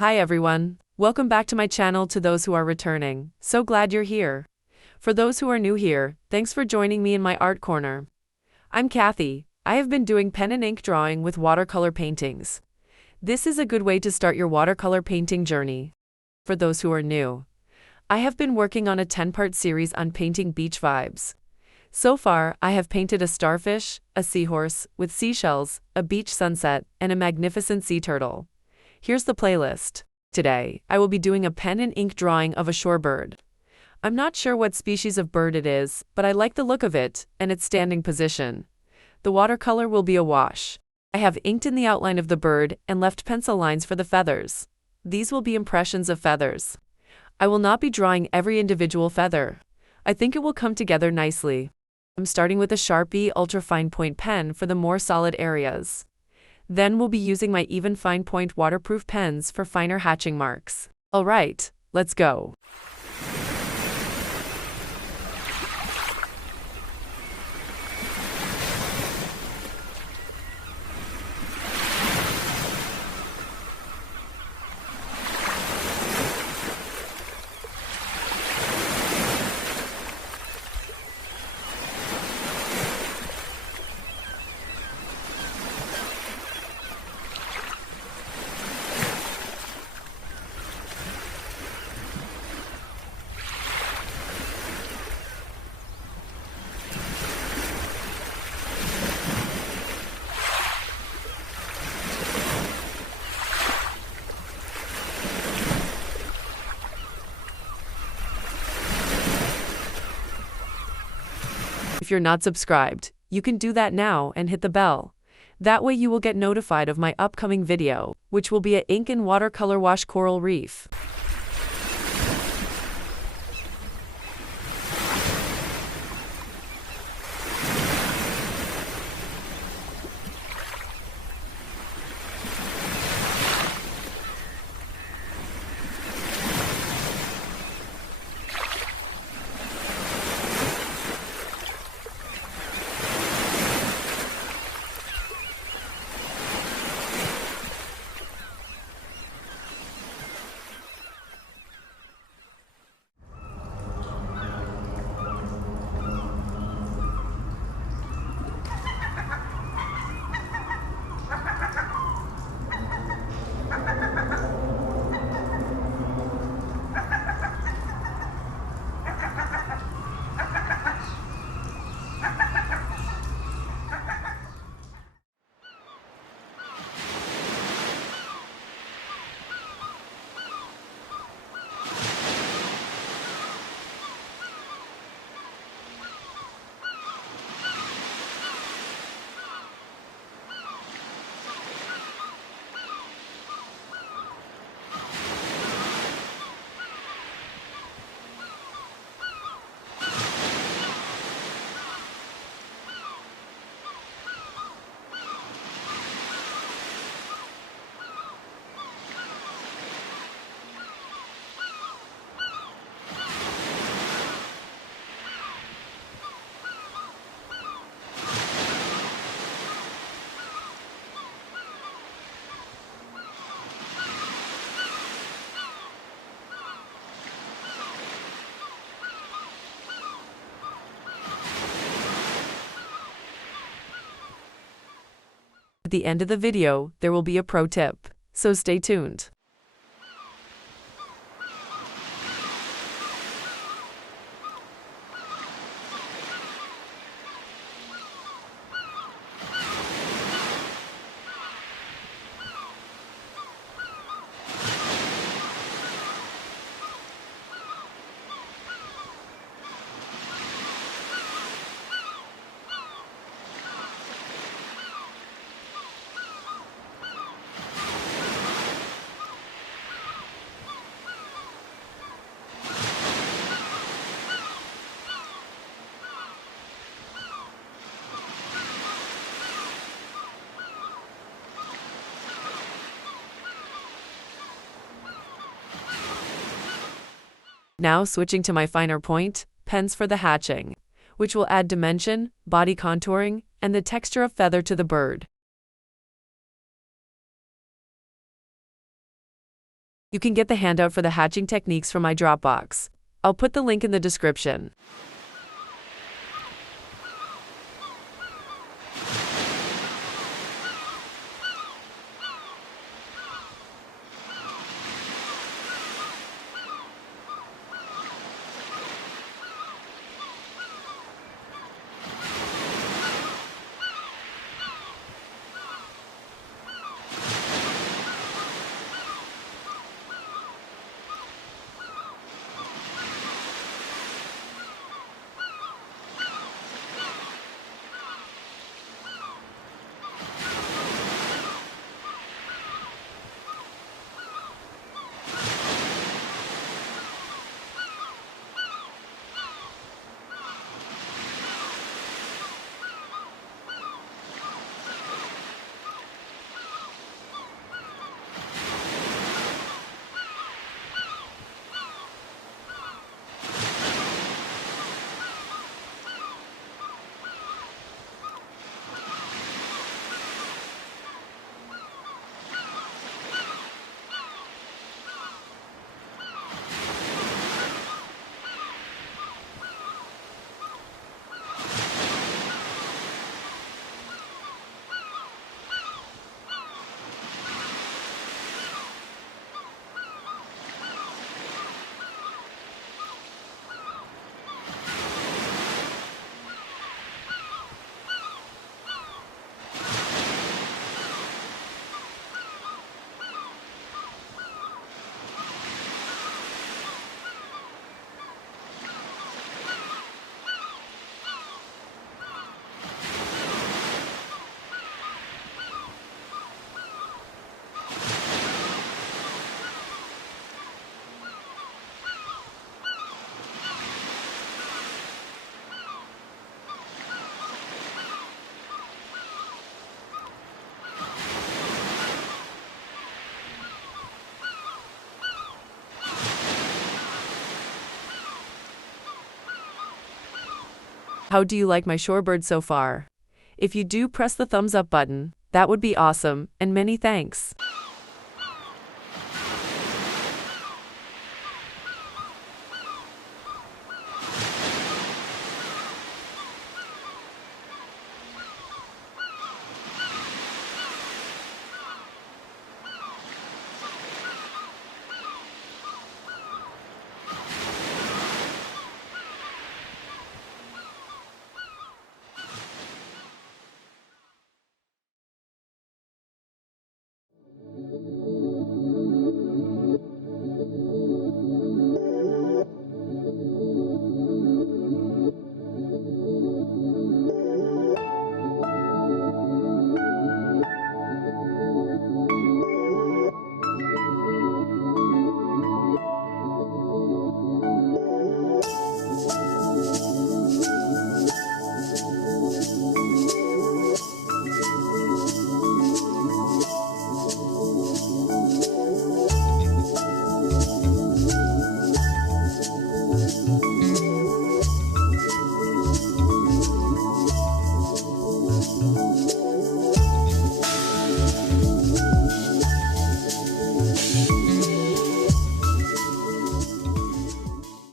Hi everyone, welcome back to my channel. To those who are returning, so glad you're here. For those who are new here, thanks for joining me in my art corner. I'm Kathy. I have been doing pen and ink drawing with watercolor paintings. This is a good way to start your watercolor painting journey. For those who are new, I have been working on a 10-part series on painting beach vibes. So far, I have painted a starfish, a seahorse, with seashells, a beach sunset, and a magnificent sea turtle. Here's the playlist. Today, I will be doing a pen and ink drawing of a shorebird. I'm not sure what species of bird it is, but I like the look of it and its standing position. The watercolor will be a wash. I have inked in the outline of the bird and left pencil lines for the feathers. These will be impressions of feathers. I will not be drawing every individual feather. I think it will come together nicely. I'm starting with a Sharpie ultra fine point pen for the more solid areas. Then we'll be using my even fine point waterproof pens for finer hatching marks. Alright, let's go. If you're not subscribed, you can do that now and hit the bell. That way you will get notified of my upcoming video, which will be a ink and watercolor wash coral reef. At the end of the video, there will be a pro tip, so stay tuned. Now switching to my finer point pens for the hatching, which will add dimension, body contouring, and the texture of feather to the bird. You can get the handout for the hatching techniques from my Dropbox. I'll put the link in the description. How do you like my Shorebird so far? If you do, press the thumbs up button. That would be awesome, and many thanks.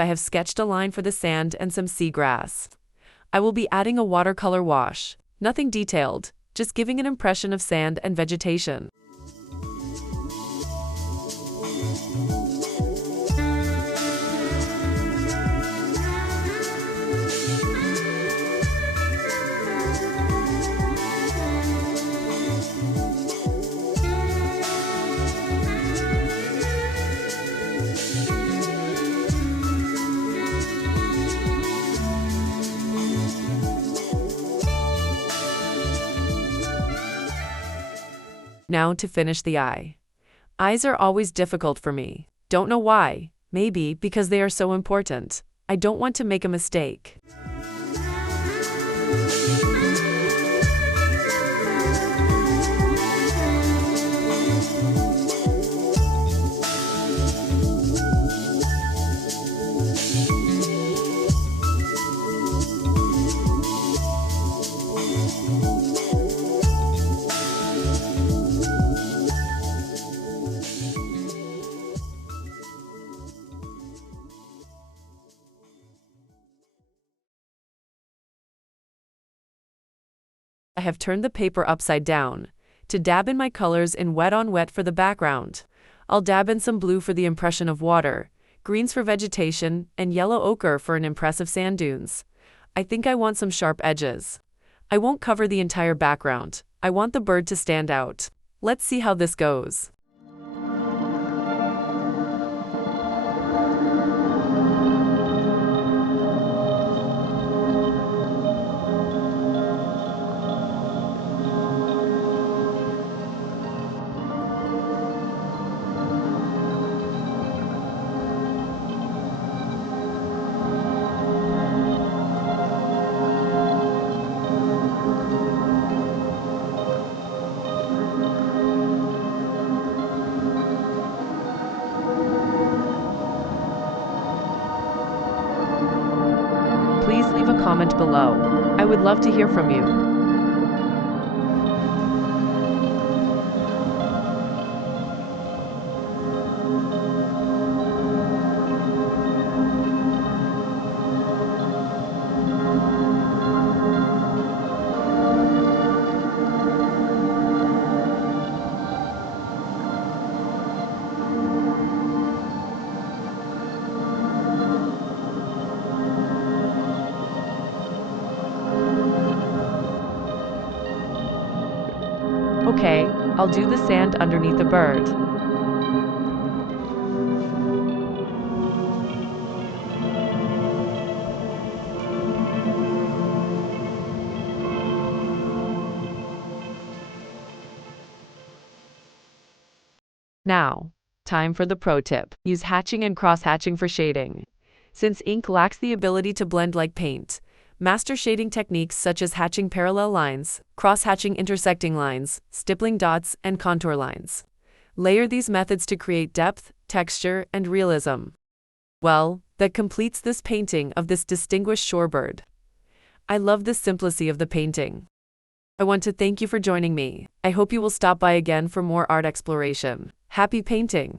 I have sketched a line for the sand and some seagrass. I will be adding a watercolor wash, nothing detailed, just giving an impression of sand and vegetation. Now to finish the eye. Eyes are always difficult for me. Don't know why. Maybe because they are so important. I don't want to make a mistake. I have turned the paper upside down to dab in my colors in wet on wet for the background. I'll dab in some blue for the impression of water, greens for vegetation, and yellow ochre for an impressive sand dunes. I think I want some sharp edges. I won't cover the entire background. I want the bird to stand out. Let's see how this goes. Please leave a comment below. I would love to hear from you. Okay, I'll do the sand underneath the bird. Now, time for the pro tip. Use hatching and cross-hatching for shading. Since ink lacks the ability to blend like paint, master shading techniques such as hatching parallel lines, cross-hatching intersecting lines, stippling dots, and contour lines. Layer these methods to create depth, texture, and realism. Well, that completes this painting of this distinguished shorebird. I love the simplicity of the painting. I want to thank you for joining me. I hope you will stop by again for more art exploration. Happy painting!